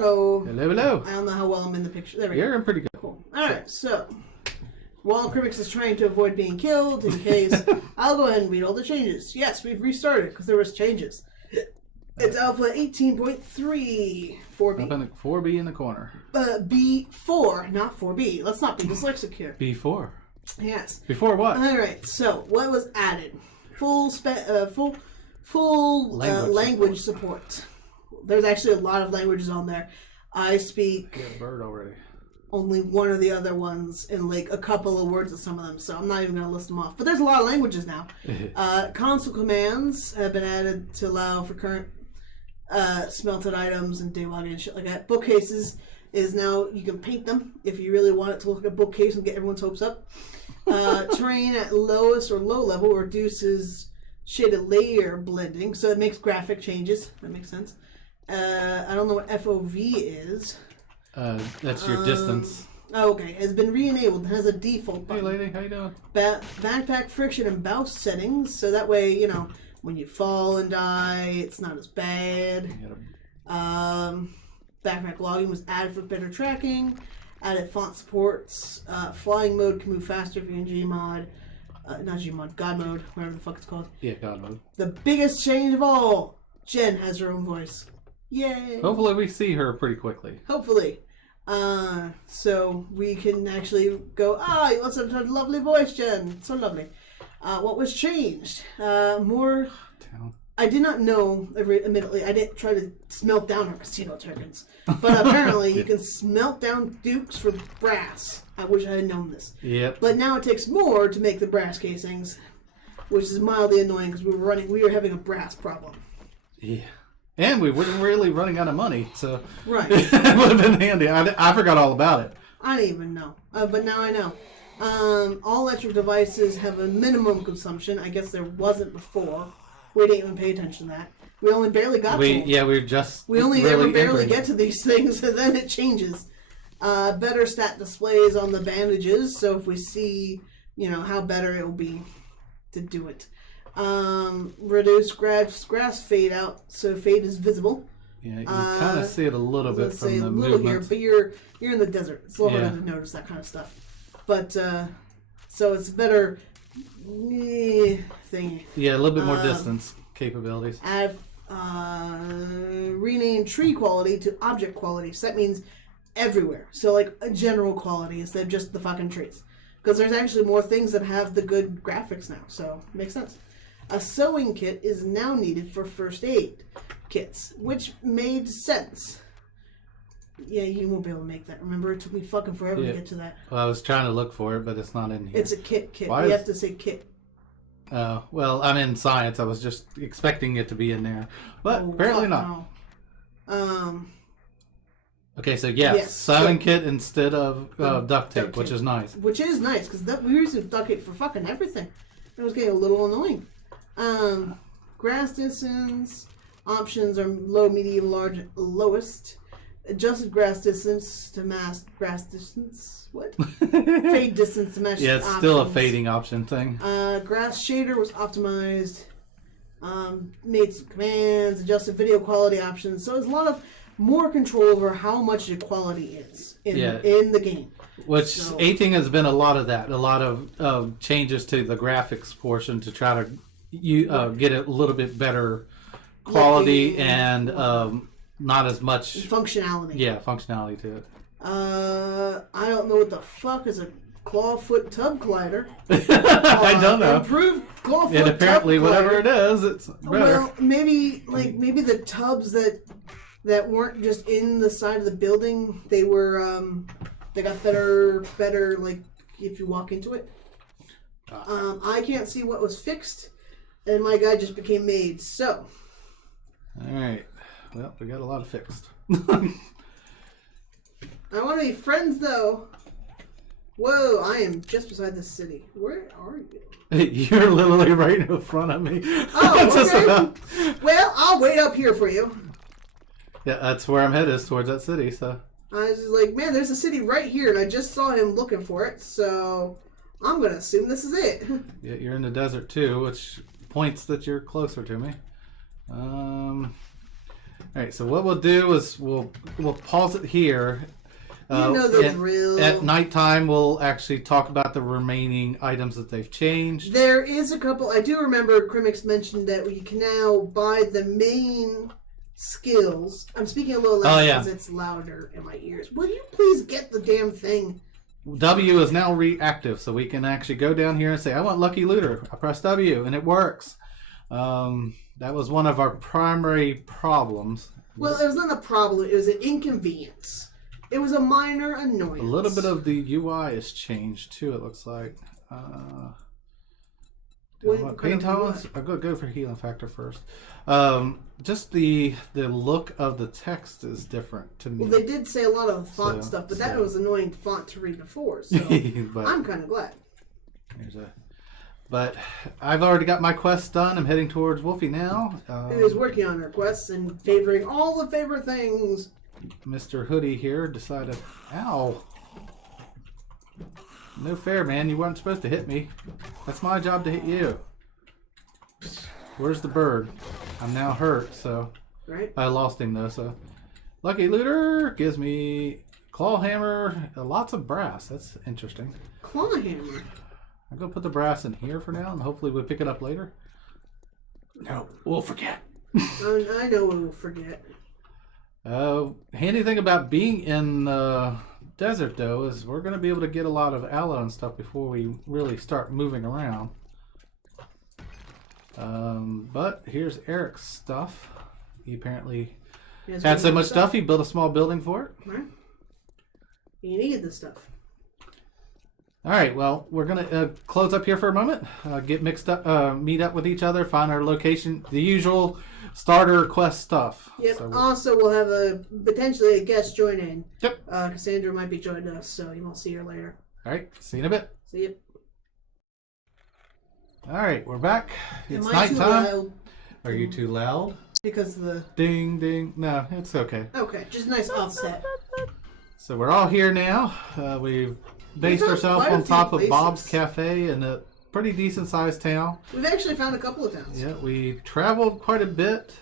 Hello. Hello, hello. I don't know how well I'm in the picture. There we go. You're in pretty good. Cool. Alright, so while Crimix is trying to avoid being killed, in case, I'll go ahead and read all the changes. Yes, we've restarted because there was changes. It's Alpha 18.3, 4B. Up in the 4B in the corner. B4, not 4B. Let's not be dyslexic here. B4. Yes. Before what? Alright, so what was added? Full language support. There's actually a lot of languages on there. I speak Get a bird already. only one of the other ones and like a couple of words of some of them, so I'm not even going to list them off. But there's a lot of languages now. Console commands have been added to allow for current smelted items and daylogging and shit like that. Bookcases is now, you can paint them if you really want it to look like a bookcase and get everyone's hopes up. Terrain at lowest or low level reduces shaded layer blending, so it makes graphic changes. That makes sense. I don't know what FOV is. That's your distance. Oh, okay. Has been re-enabled. It has a default button. Hey, lady, how you doing? Backpack friction and bounce settings, so that way, you know, when you fall and die, it's not as bad. Backpack logging was added for better tracking. Added font supports. Flying mode can move faster if you're in Gmod. Not Gmod, God mode, whatever the fuck it's called. Yeah, God mode. The biggest change of all, Jen has her own voice. Yay! Hopefully we see her pretty quickly. Hopefully. So we can actually go, you listen to a lovely voice, Jen. So lovely. What was changed? More... I did not know, admittedly, I didn't try to smelt down our casino tokens. But apparently you can smelt down dukes for brass. I wish I had known this. Yep. But now it takes more to make the brass casings, which is mildly annoying because we were having a brass problem. Yeah. And we weren't really running out of money, so right. It would have been handy. I forgot all about it. I didn't even know, but now I know. All electric devices have a minimum consumption. I guess there wasn't before. We didn't even pay attention to that. We only barely got to them. Yeah, we were just We only really barely get to these things, and then it changes. Better stat displays on the bandages, so if we see, you know, how better it will be to do it. Reduce grass fade out, so fade is visible. Yeah, you can kind of see it a little bit from the movement. But you're in the desert. It's a little harder to notice that kind of stuff. But so it's a better thing. Yeah, a little bit more distance capabilities. Add rename tree quality to object quality. So that means everywhere. So like a general quality instead of just the fucking trees. Because there's actually more things that have the good graphics now. So it makes sense. A sewing kit is now needed for first aid kits, which made sense. Yeah, you won't be able to make that. Remember, it took me fucking forever to get to that. Well, I was trying to look for it, but it's not in here. It's a kit. You have to say kit. Well, I'm in science. I was just expecting it to be in there, but apparently not. No. Okay, so yes, sewing kit instead of duct tape, which is nice. Which is nice, because we used to duct tape for fucking everything. It was getting a little annoying. Grass distance options are low, medium, large, lowest. Adjusted grass distance to match grass distance. What? Fade distance to match. Yeah, it's options. still a fading option thing. Grass shader was optimized. Made some commands. Adjusted video quality options. So there's a lot of more control over how much the quality is in the game. Which 18 has been a lot of that. A lot of changes to the graphics portion to try to get a little bit better quality and not as much functionality. Yeah, functionality to it. I don't know what the fuck is a clawfoot tub collider. I don't know. Improved clawfoot. And apparently, tub whatever collider. it is, it's better. Well, maybe the tubs that weren't just in the side of the building, they were they got better like if you walk into it. I can't see what was fixed, and my guy just became made. So. All right. Well, we got a lot of fixed. I want to be friends, though. Whoa, I am just beside the city. Where are you? You're literally right in front of me. Oh, okay. Well, I'll wait up here for you. Yeah, that's where I'm headed, is towards that city, so. I was just like, man, there's a city right here, and I just saw him looking for it, so I'm going to assume this is it. Yeah, you're in the desert, too, which points that you're closer to me. All right, so what we'll do is we'll pause it here. You know the drill. At nighttime, we'll actually talk about the remaining items that they've changed. There is a couple. I do remember Crimix mentioned that we can now buy the main skills. I'm speaking a little louder because it's louder in my ears. Will you please get the damn thing? W is now reactive, so we can actually go down here and say, I want Lucky Looter. I press W, and it works. That was one of our primary problems. Well, it was not a problem. It was an inconvenience. It was a minor annoyance. A little bit of the UI is changed, too, it looks like. Paint tolerance? I'll go for healing factor first. Just the look of the text is different to me. Well, they did say a lot of font stuff, but that was annoying font to read before, so but, I'm kind of glad. But I've already got my quest done. I'm heading towards Wolfie now. He was working on her quests and favoring all the favorite things. Mr. Hoodie here decided, ow. No fair, man. You weren't supposed to hit me. That's my job to hit you. Where's the bird? I'm now hurt, so. Right. I lost him, though, so. Lucky Looter gives me claw hammer, lots of brass. That's interesting. Claw hammer? I'm going to put the brass in here for now, and hopefully we'll pick it up later. No, we'll forget. I know we'll forget. Handy thing about being in the desert, though, is we're going to be able to get a lot of aloe and stuff before we really start moving around. But here's Eric's stuff. He apparently had so much stuff, he built a small building for it. Right. You need the stuff. All right, well, we're going to close up here for a moment, get mixed up, meet up with each other, find our location, the usual starter quest stuff. Yep. So also, we'll have potentially a guest join in. Yep. Cassandra might be joining us, so you won't see her later. All right, see you in a bit. See you. All right, we're back. It's Am I too nighttime. loud? Are you too loud? Because of the... Ding, ding. No, it's okay. Okay, just nice offset. So we're all here now. We've based ourselves on top of Bob's Cafe in a pretty decent sized town. We've actually found a couple of towns. Yeah, we traveled quite a bit.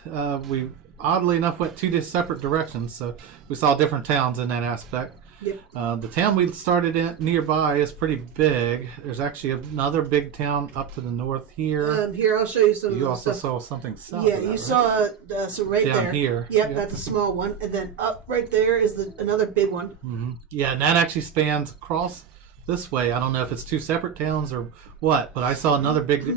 We oddly enough went two separate directions, so we saw different towns in that aspect. Yep. The town we started in nearby is pretty big. There's actually another big town up to the north here. Here, I'll show you some of the You also stuff. saw something south. Yeah, of that, you right? saw so right down there. here. Yep, that's a small one, and then up right there is another big one. Mm-hmm. Yeah, and that actually spans across this way. I don't know if it's two separate towns or what, but I saw another big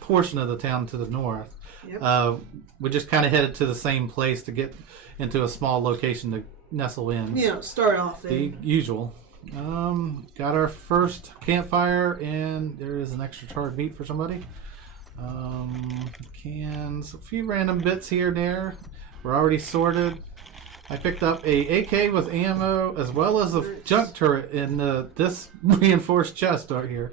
portion of the town to the north. Yep. We just kind of headed to the same place to get into a small location to nestle in. You know, start off there. The usual. Got our first campfire, and there is an extra charred meat for somebody. Cans, a few random bits here and there. We're already sorted. I picked up a AK with ammo as well as a junk turret in this reinforced chest right here,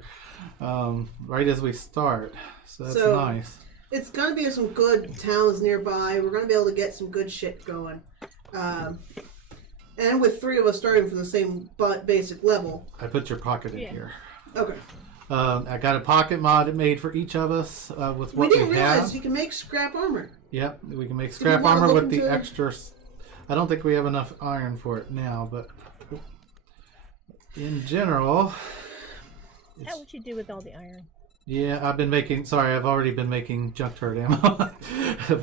right as we start. So that's nice. It's gonna be some good towns nearby. We're gonna be able to get some good shit going. And with three of us starting from the same basic level. I put your pocket in here. Okay. I got a pocket mod made for each of us with what we have. We didn't realize you can make scrap armor. Yep, we can make scrap armor with the extra. I don't think we have enough iron for it now, but in general. Is that what you do with all the iron? Yeah, I've already been making junk turret ammo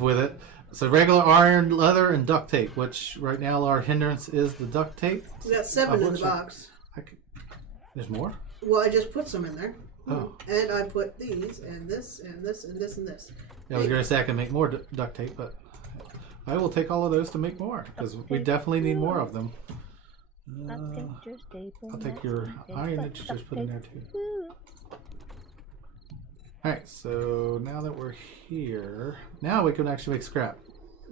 with it. So regular iron, leather, and duct tape, which right now our hindrance is the duct tape. We got 7 in the box. There's more? Well, I just put some in there. Oh. And I put these, and this, and this, and this, and this. Yeah, I was going to say I can make more duct tape, but I will take all of those to make more, because we definitely need more of them. I'll take your iron that you just put in there too. Alright, so now that we're here, now we can actually make scrap.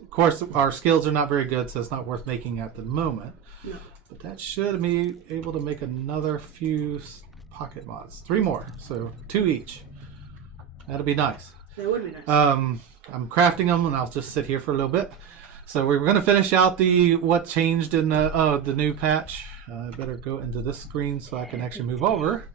Of course, our skills are not very good, so it's not worth making at the moment. No. But that should be able to make another few pocket mods. 3 more, so 2 each. That'll be nice. That would be nice. I'm crafting them, and I'll just sit here for a little bit. So we're going to finish out what changed in the new patch. I better go into this screen so I can actually move over.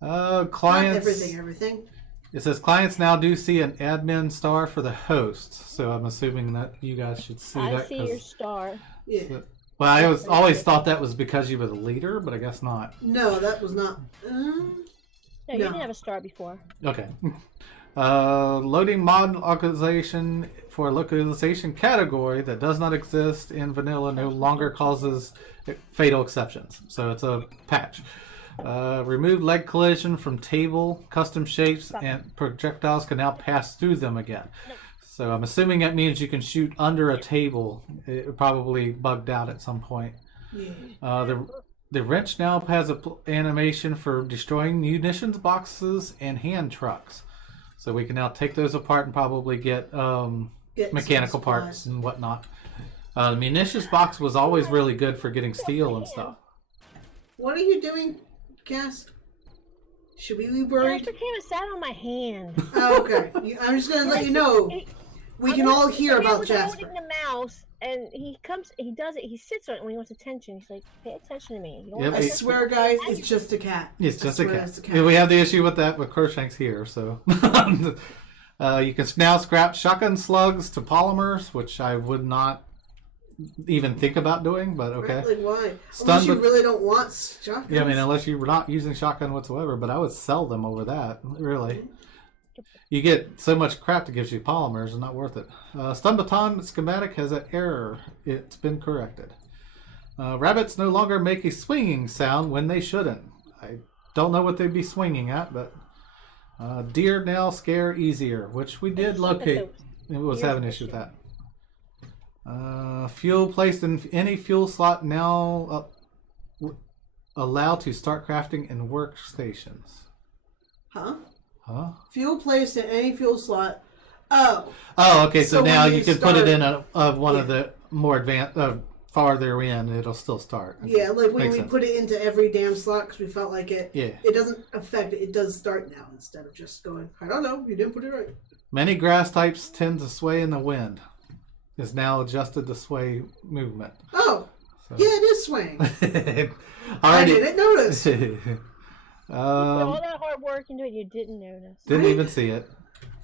Clients. Not everything. It says clients now do see an admin star for the host, so I'm assuming that you guys should see I that. see your star. Yeah. Well, I always thought that was because you were the leader, but I guess not. No, that was not. No, you didn't have a star before. Okay. Loading mod localization for a localization category that does not exist in vanilla no longer causes fatal exceptions. So it's a patch. Remove leg collision from table, custom shapes, and projectiles can now pass through them again. So I'm assuming that means you can shoot under a table. It probably bugged out at some point. Yeah. The wrench now has an animation for destroying munitions boxes and hand trucks. So we can now take those apart and probably get mechanical parts and whatnot. The munitions box was always really good for getting steel and stuff. What are you doing, Cass? Should we be worried? Jasper came and sat on my hand. Oh, okay. I'm just gonna let you know. We can all hear about Jasper. Holding the mouse, and he does it. He sits on it when he wants attention. He's like, "Pay attention to me." You Yep. I swear, guys, it's just a cat. It's just a cat. It's a cat. We have the issue with that with Crookshanks here, so. You can now scrap shotgun slugs to polymers, which I would not even think about doing, but okay. Right? Like, why? Stun Unless you with- really don't want shotguns. Yeah, I mean, unless you were not using shotgun whatsoever, but I would sell them over that, really. You get so much crap that gives you polymers, it's not worth it. Stun baton schematic has an error. It's been corrected. Rabbits no longer make a swinging sound when they shouldn't. I don't know what they'd be swinging at, but deer now scare easier, which we did locate. It was having an issue with that. Fuel placed in any fuel slot now allowed to start crafting in workstations. Huh? Huh? Fuel placed in any fuel slot. Oh. Oh, okay. So, So now when you you can put it in start- one of the more advanced, farther in. It'll still start. Okay. Yeah, like when Makes we sense. put it into every damn slot because we felt like it. Yeah. It doesn't affect it. It does start now instead of just going. I don't know. You didn't put it right. Many grass types tend to sway in the wind. Is now adjusted to sway movement. Oh. So. Yeah, it is swaying. I Already. didn't notice. all that hard work into it, you didn't notice. Didn't even see it.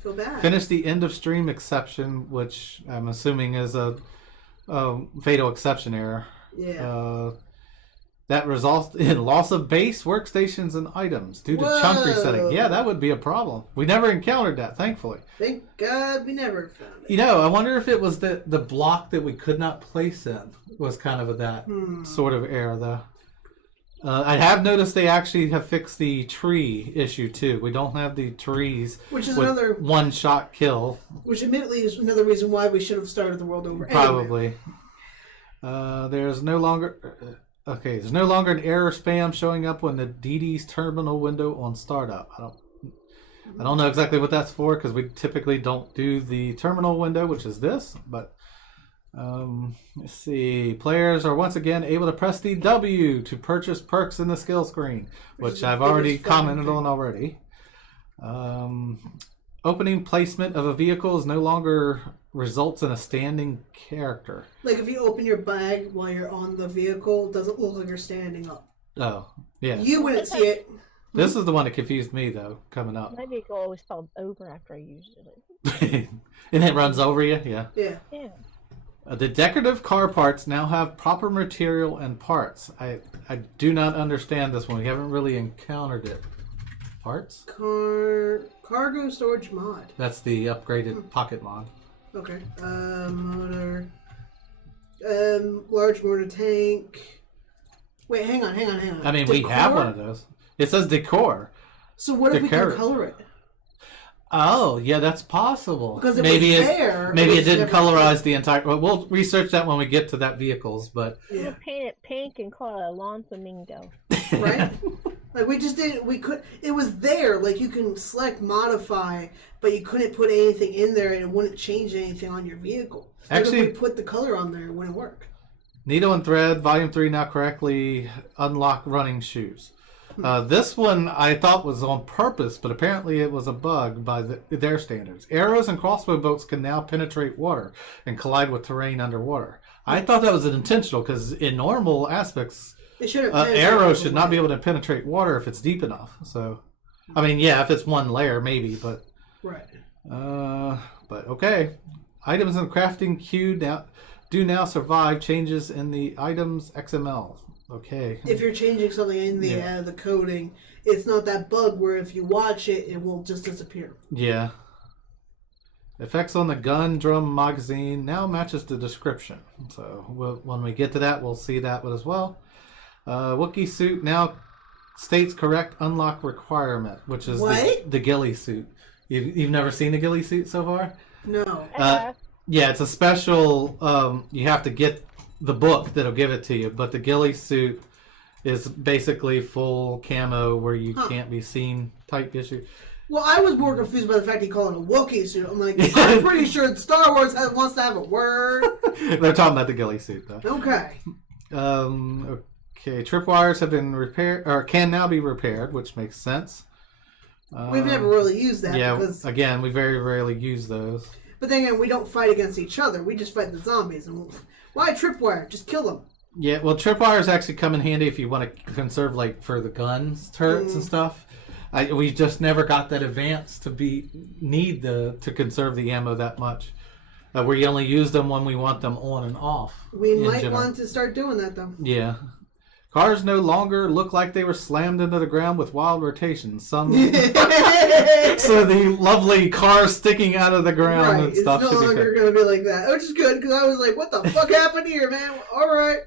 Feel bad. Finish the end of stream exception, which I'm assuming is a fatal exception error. Yeah. That results in loss of base, workstations, and items due to chunk resetting. Yeah, that would be a problem. We never encountered that, thankfully. Thank God we never found it. You know, I wonder if it was the block that we could not place in was kind of that sort of error, though. I have noticed they actually have fixed the tree issue, too. We don't have the trees Which is with another. one-shot kill. Which admittedly is another reason why we should have started the world over. Probably. There's no longer... Okay, there's no longer an error spam showing up when the DD's terminal window on startup. I don't know exactly what that's for because we typically don't do the terminal window, which is this. But let's see. Players are once again able to press the W to purchase perks in the skill screen, which I've already commented on already. Opening placement of a vehicle is no longer results in a standing character. Like if you open your bag while you're on the vehicle, it doesn't look like you're standing up. Oh, yeah. You wouldn't see it. This is the one that confused me, though, coming up. My vehicle always fell over after I used it. And it runs over you? Yeah. Yeah. Yeah. The decorative car parts now have proper material and parts. I do not understand this one. We haven't really encountered it. Parts? Cargo storage mod. That's the upgraded pocket mod. Okay. Motor. Large mortar tank. Wait, hang on. I mean, we have one of those. It says decor. So what if we Decor. can color it? Oh, yeah, that's possible. Because it maybe was it there. maybe it it didn't never- colorize the entire. Well, we'll research that when we get to that vehicles. But I'm Yeah. gonna paint it pink and call it a lawn flamingo. Right? Like we just didn't. We could. It was there. Like you can select modify, but you couldn't put anything in there, and it wouldn't change anything on your vehicle. Like Actually- if we put the color on there, it wouldn't work. Needle and Thread, Volume 3 now correctly unlock running shoes. This one I thought was on purpose, but apparently it was a bug by their standards. Arrows and crossbow bolts can now penetrate water and collide with terrain underwater. I thought that was intentional because in normal aspects, It should have. arrows should not be able to penetrate water if it's deep enough. So I mean, yeah, if it's one layer, maybe, but Right. but okay. Items in the crafting queue now survive changes in the items XML. Okay. If you're changing something in the coding, it's not that bug where if you watch it, it will just disappear. Yeah. Effects on the gun, drum, magazine now matches the description. So when we get to that, we'll see that one as well. Wookiee suit now states correct unlock requirement, which is the ghillie suit. You've never seen the ghillie suit so far? No. Yeah, it's a special. You have to get the book that'll give it to you, but the ghillie suit is basically full camo where you can't be seen type issue. Well, I was more confused by the fact he called it a Wookiee suit. I'm like, I'm pretty sure Star Wars wants to have a word. They're talking about the ghillie suit, though. Okay. Okay, tripwires have been repaired, or can now be repaired, which makes sense. We've never really used that. Yeah, because, again, we very rarely use those. But then again, we don't fight against each other. We just fight the zombies. And why tripwire? Just kill them. Yeah, well, tripwires actually come in handy if you want to conserve, like, for the guns, turrets, and stuff. We just never got that advanced to to conserve the ammo that much. Where you only use them when we want them on and off. We might want to start doing that, though. Yeah. Cars no longer look like they were slammed into the ground with wild rotation. So the lovely cars sticking out of the ground and stuff. It's no longer going to be like that, which is good because I was like, "What the fuck happened here, man?" All right.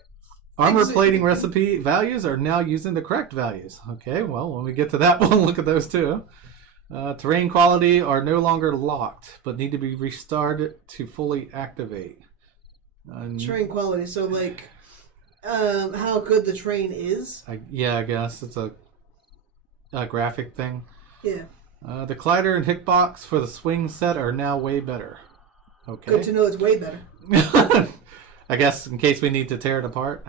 Armor plating recipe values are now using the correct values. Okay, well, when we get to that, we'll look at those too. Terrain quality are no longer locked, but need to be restarted to fully activate. Terrain quality, so like how good the terrain is? I guess it's a graphic thing. Yeah. The collider and hitbox for the swing set are now way better. Okay. Good to know it's way better. I guess in case we need to tear it apart.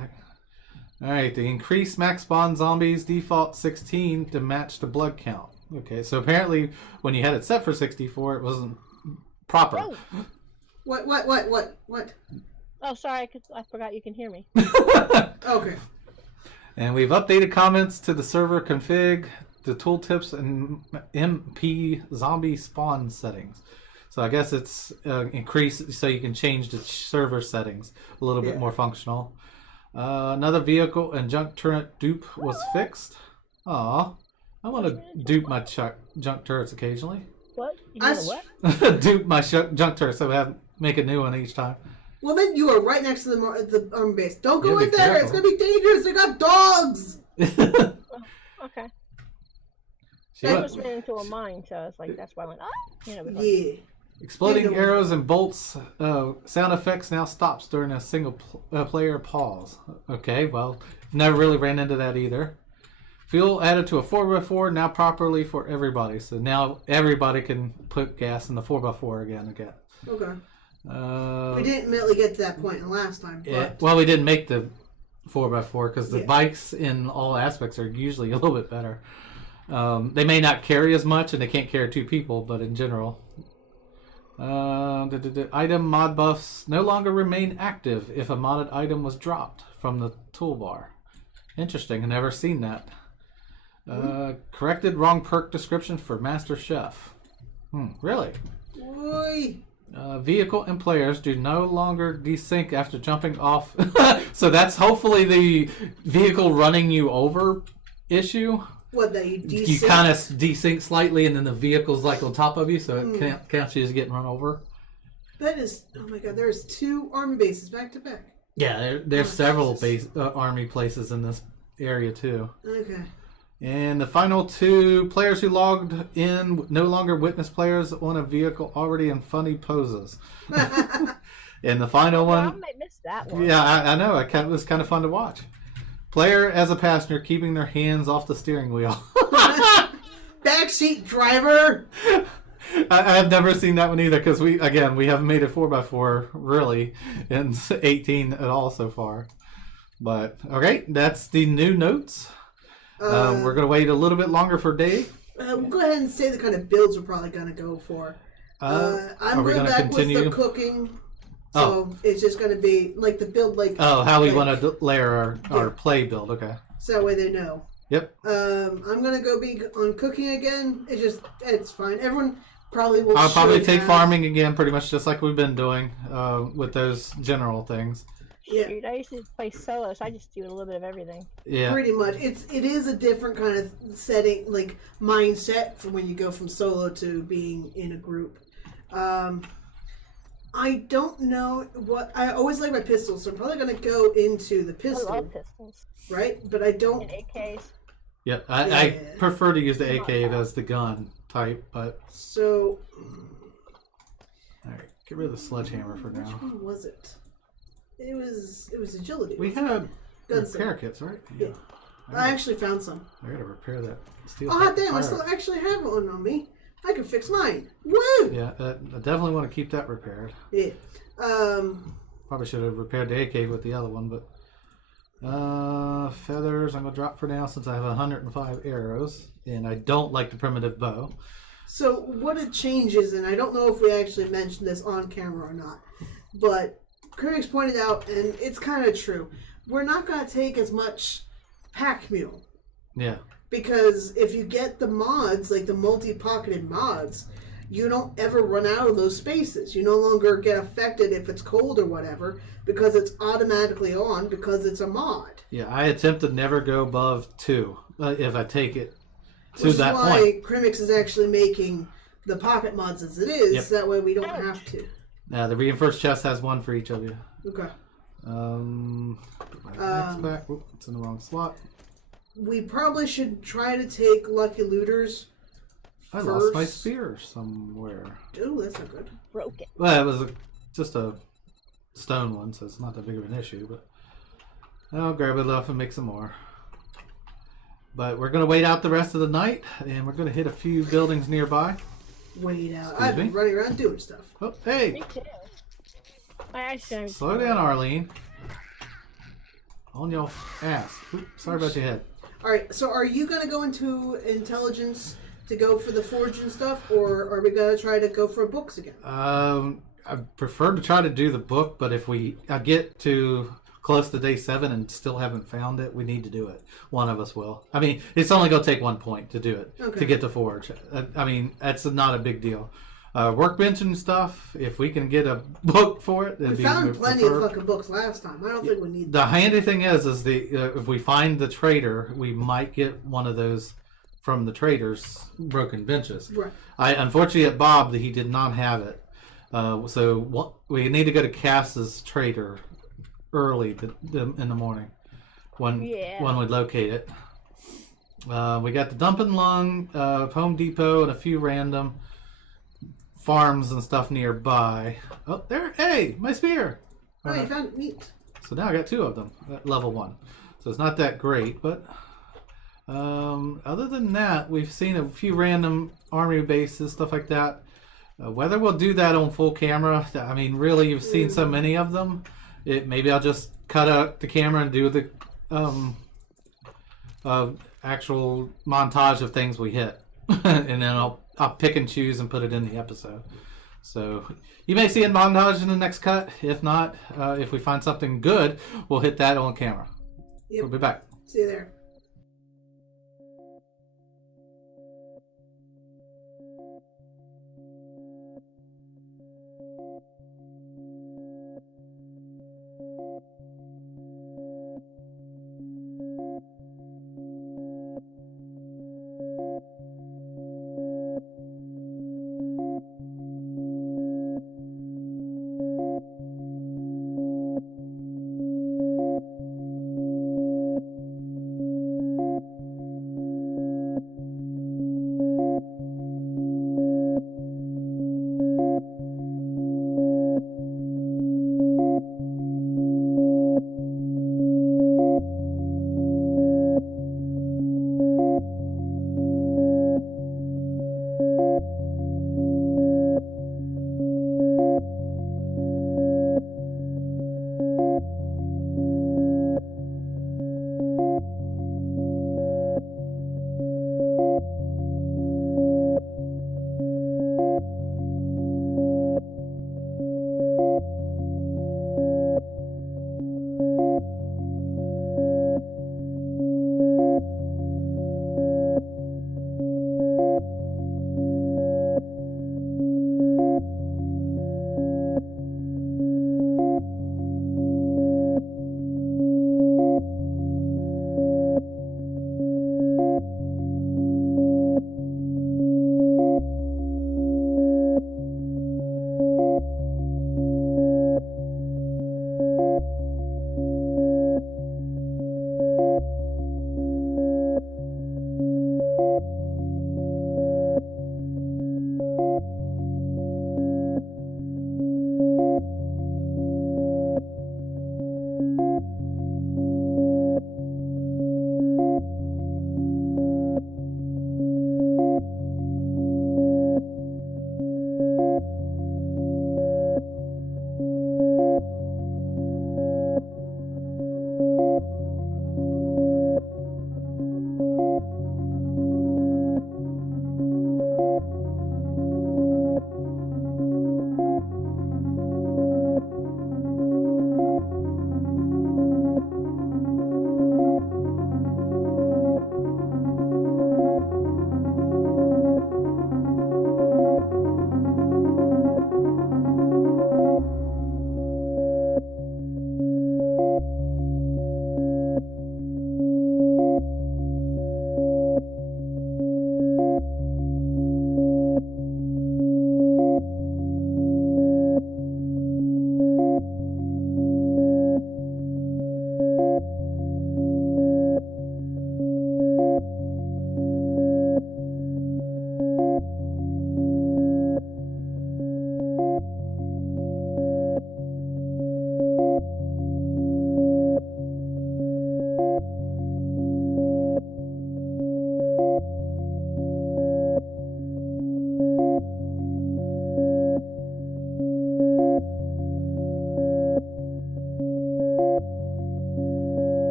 Alright, the increased max spawn zombies default 16 to match the blood count. Okay, so apparently when you had it set for 64, it wasn't proper. Oh. What? Oh, sorry, I forgot you can hear me. Okay. And we've updated comments to the server config, the tooltips, and MP zombie spawn settings. So I guess it's increased so you can change the server settings a little bit more functional. Another vehicle and junk turret dupe was fixed. Aw, I want to dupe my junk turrets occasionally. What? You want what? Dupe my junk turrets so we have make a new one each time. Well, then you are right next to the army base. Don't go in there. Careful. It's gonna be dangerous. They got dogs. Okay. She I went- just ran into a mine, so it's like that's why I went. Yeah. Exploding arrows and bolts sound effects now stops during a single player pause. Okay, well, never really ran into that either. Fuel added to a 4x4 now properly for everybody. So now everybody can put gas in the 4x4 again. Okay. We didn't really get to that point in the last time. But... Well, we didn't make the 4x4 because the bikes in all aspects are usually a little bit better. They may not carry as much and they can't carry two people, but in general. Item mod buffs no longer remain active if a modded item was dropped from the toolbar. Interesting, I've never seen that. Corrected wrong perk description for Master Chef. Really? Oy. Vehicle and players do no longer desync after jumping off. So that's hopefully the vehicle running you over issue. What, that you desync? You kind of desync slightly, and then the vehicle's like on top of you, so it counts you as getting run over. That is, oh my god, there's 2 army bases back to back. Yeah, there's several army places in this area too. Okay. And the final 2 players who logged in no longer witness players on a vehicle already in funny poses. And the final one, I might miss that one. yeah, I know. It was kind of fun to watch. Player as a passenger keeping their hands off the steering wheel. Backseat driver. I have never seen that one either because we haven't made a 4x4 really in 18 at all so far. But okay, that's the new notes. We're gonna wait a little bit longer for Dave. We'll go ahead and say the kind of builds we're probably gonna go for. I'm going back continue? with the cooking. So it's just going to be like the build, like how we want to layer our play build. Okay. So that way they know. Yep. I'm gonna go be on cooking again. It's fine. Everyone probably will. I'll probably take have... farming again, pretty much just like we've been doing with those general things. Yeah. Shoot, I used to play solo, so I just do a little bit of everything. Yeah. Pretty much. It is a different kind of setting, like mindset from when you go from solo to being in a group. I don't know what I always like my pistols, so I'm probably gonna go into the pistol. I love pistols. Right? But I don't. And AKs. Yeah, I prefer to use the AK as the gun type, but So. all right, get rid of the sledgehammer for now. Which one was it? It was agility. We wasn't had Guns repair kits, right? Yeah. I actually found some. I gotta repair that steel. Oh damn! I fire. still actually have one on me. I can fix mine. Woo! Yeah, I definitely want to keep that repaired. Yeah. Probably should have repaired the AK with the other one, but feathers I'm gonna drop for now since I have 105 arrows, and I don't like the primitive bow. So what it changes, and I don't know if we actually mentioned this on camera or not, but Crimix pointed out, and it's kind of true. We're not gonna take as much pack mule. Yeah. Because if you get the mods, like the multi-pocketed mods, you don't ever run out of those spaces. You no longer get affected if it's cold or whatever, because it's automatically on because it's a mod. Yeah, I attempt to never go above 2 if I take it to Which that is why point. Crimix is actually making the pocket mods as it is, Yep. that way we don't have to. The reinforced chest has one for each of you. Okay. Put my axe back. Oop, it's in the wrong slot. We probably should try to take Lucky Looters. I first. lost my spear somewhere. Ooh, that's not good. Broken. Well, it was just a stone one, so it's not that big of an issue. But I'll grab it off and make some more. But we're going to wait out the rest of the night, and we're going to hit a few buildings nearby. Wait out. Excuse I've been me? running around doing stuff. Oh, hey! Me too. I actually Slow down, Arlene. On your ass. Oop, sorry about your head. Alright, so are you going to go into intelligence to go for the forge and stuff, or are we going to try to go for books again? I prefer to try to do the book, but if I get to close to day 7 and still haven't found it, we need to do it. One of us will. I mean, it's only going to take 1 point to do it, Okay. to get the forge. I mean, that's not a big deal. Workbench and stuff, if we can get a book for it, We found plenty of fucking books last time. I don't think we need The handy thing is if we find the trader, we might get one of those from the trader's broken benches. Right. Unfortunately, at Bob, he did not have it. We need to go to Cass's trader early in the morning when we locate it. We got the Dumping Lung, Home Depot, and a few random farms and stuff nearby. Oh, there! Hey, my spear. Oh, you found it. Neat. So now I got 2 of them at level 1. So it's not that great, but other than that, we've seen a few random army bases, stuff like that. Whether we'll do that on full camera, I mean, really, you've seen so many of them. Maybe I'll just cut out the camera and do the actual montage of things we hit, and then I'll pick and choose and put it in the episode. So you may see a montage in the next cut. If not, if we find something good, we'll hit that on camera. Yep. We'll be back. See you there.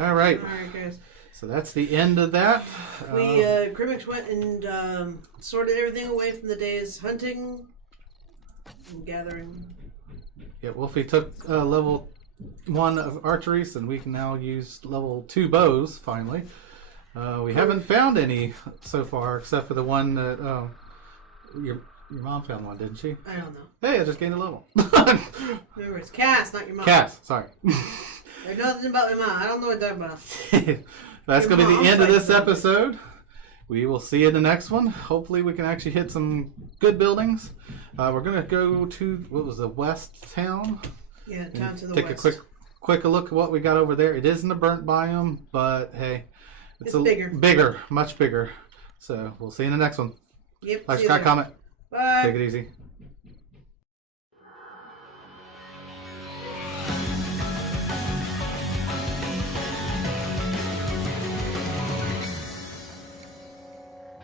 All right. All right, guys. So that's the end of that. We Crimix went and sorted everything away from the day's hunting and gathering. Yeah, Wolfie took level 1 of archery, and we can now use level 2 bows finally. We haven't found any so far, except for the one that your mom found one, didn't she? I don't know. Hey, I just gained a level. Remember, it's Cass, not your mom. Cass, sorry. There's nothing about your mom. I don't know what they're about. That's Your going to be the mom's end of like this episode. We will see you in the next one. Hopefully we can actually hit some good buildings. We're going to go to, what was the west town? Yeah, down to the Take west. a quick look at what we got over there. It isn't a burnt biome, but hey, It's a bigger. Bigger, much bigger. So we'll see you in the next one. Yep. Like, see you Scott, later. comment. Bye. Take it easy.